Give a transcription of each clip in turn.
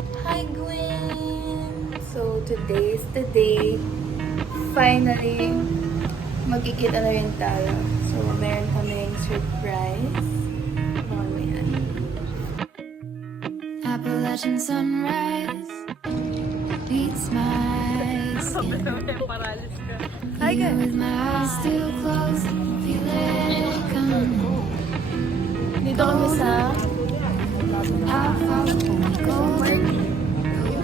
Hi Gwen! So today is the day. Finally, magkikita na rin tayo. So meron kaming surprise. Mamaya. Appalachian sunrise beats my skin. Hi You guys! with my eyes still closed, feel it coming. Dito kami sa I'll follow golden,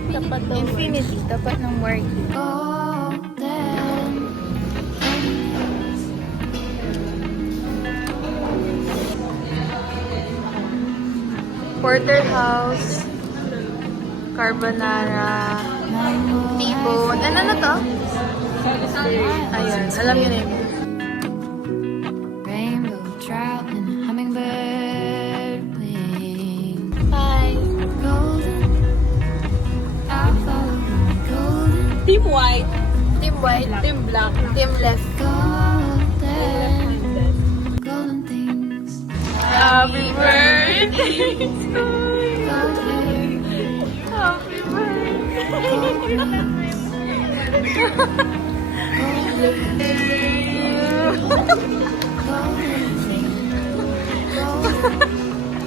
tapat ng Infinity, tapat ng Marquee. golden. Porterhouse, Carbonara, T-bone. Ano na to? Ayun, alam niyo na yun. Rainbow trout and a hummingbird wing. Hi! Golden, I'll follow golden, Team White, Team White, Team Black. Team Left. golden, golden things. Happy birthday! Golden, Happy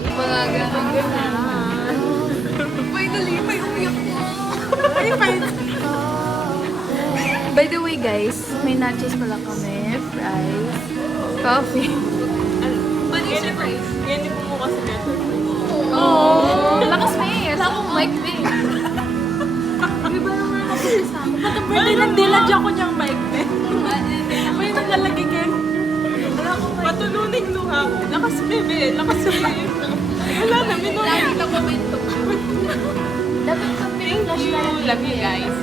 Mga ganun. Finally, may umiyak mo. By the way guys, may nachos pala kami, fries, coffee. Ano yung surprise? Yan yung bumuka sa letter. Oh, lakas mo eh. Wala akong mic na eh. Di ba naman ako sa akin? Pati birthday lang diladya ko niyang mic na. May naglalagay kayo. Wala akong mic. Patuluning luha ko. Lakas bebe, lakas bebe. Wala na, minunin. Lagi na komento. Dapat kami Thank you. Love you guys.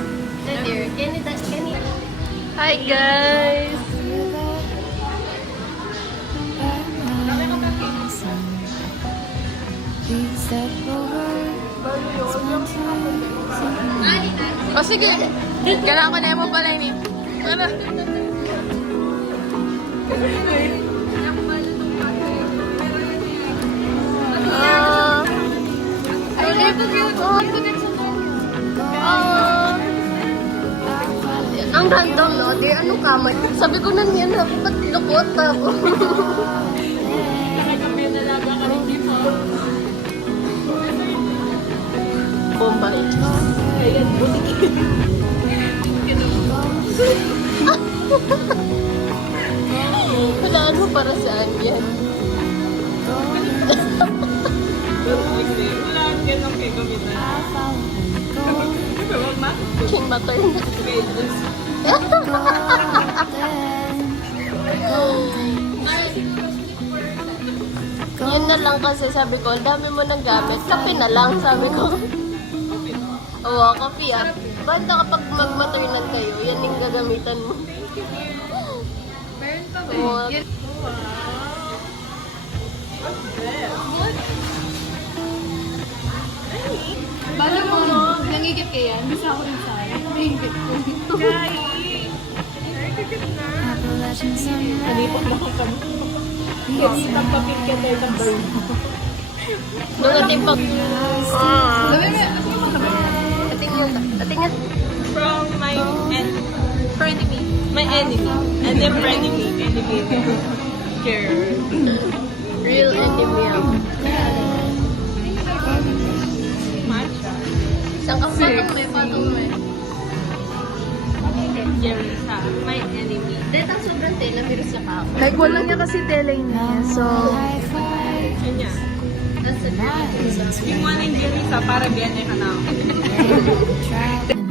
Hi guys! O sige, kailangan ko na mo pala ini. Ano? Ang random, no? Di, ano kamay? Sabi ko na niyan, ba't lukot pa ako? Kami nalaga ka rin dito. Bomba rin. Ayan, butik. Kailangan mo para saan yan? Wala, yan ang kay gamitan. Wag ma. King maternal. Yun na lang kasi sabi ko, ang dami mo nang gamit. Kape na lang, sabi ko. Oo, kape ah. Ba't na kapag mag-maternal kayo, yan yung gagamitan mo. Meron pa Oo. Bala mo, no? Nangigit ka yan. Bisa ko rin sa'yo. Nangigit ko. Appalachian sunrise Nalipot na ako kami. Kasi nagpapit ka tayo ng burn. Doon natin pag... Gawin mo, Ating From my frenemy. My enemy. And then frenemy. Enemy. Girl. real enemy ako. Matcha. Isang kang patong may. Jerry sa my enemy. Dahil ang sobrang tela, virus niya pa ako. Like, wala niya kasi tela niya. So, Yun niya. that's the Yung one in Jerry sa para biyan niya ka na ako. trout and